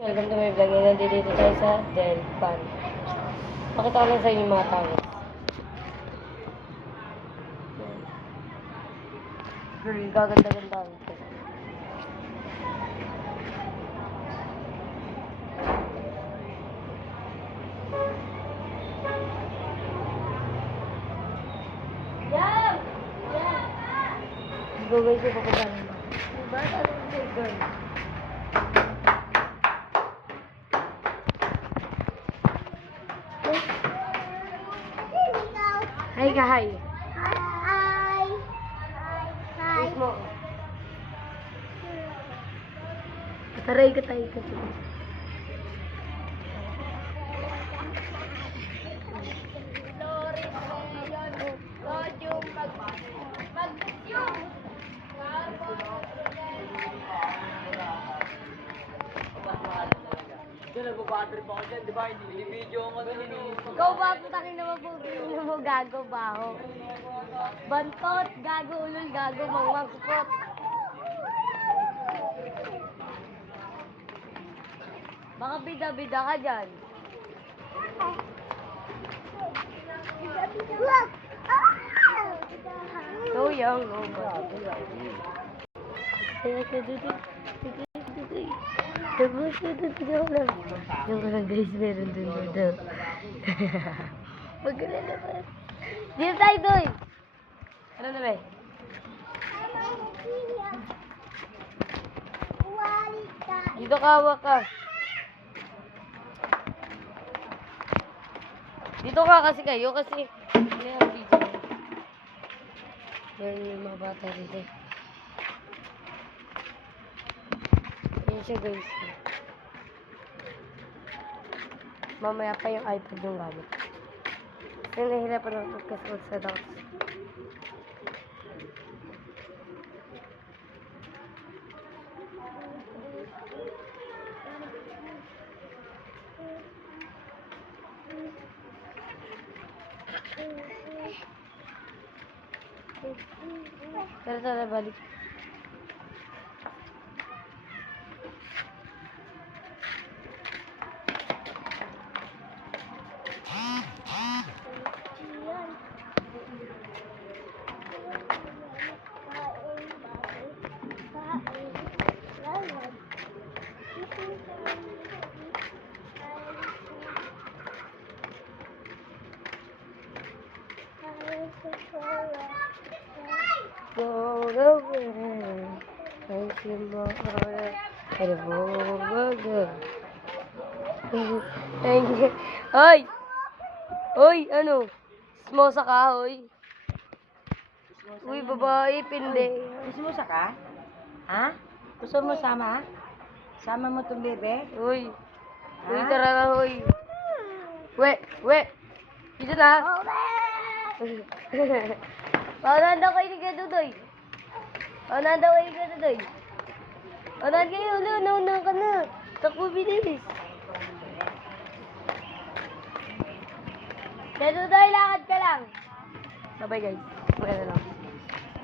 Welcome to my vlog. Ngayon nandito tayo sa Delpan. Pakita ko lang sa inyo yung mga tao. Girl, gaganda-ganda. Go guys, yung papabalan ba? Diba? Ano yung girl? Hi ka, hi. Hi. Hi. Kiss mo. Taray ka tayo kasi. Nagbabattery pa ako dyan, di ba? Hindi-video ako ganun eh. Ikaw ba, putakin naman po, tingin mo, gago, baho. Bantot, gago, ulol, gago, mangmang, supot. Baka bida-bida ka dyan. Look. So young, oh, but... Kaya ka dito. Tapos ito, tignan ko lang. Yung ka lang guys, meron dun dito. Magkala naman. Dito tayo doy! Ano na ba? Dito ka, hawak ka. Dito ka kasi kayo, kasi... Ano yung video? Meron yung mga bata dito. Yan siya guys. Mamaya pa yung iPad yung gamit. Kasi nahihirapan ako magkasuot sa docs. Tara, balik. Go away, thank you more. Thank you. Hoy! Hoy, ano? Smosa ka, hoy. Uy, babae, pindi. Gusto mo saka? Ha? Gusto mo sama? Sama mo itong bebe? Uy. Uy, tara na, hoy. We. Dito na. Paunahan daw kayo ni Gadudoy. Paunahan kayo, nauna ka na. Takbo, bilis. Gadudoy, lakad ka lang. Bye-bye guys. Maganda lang.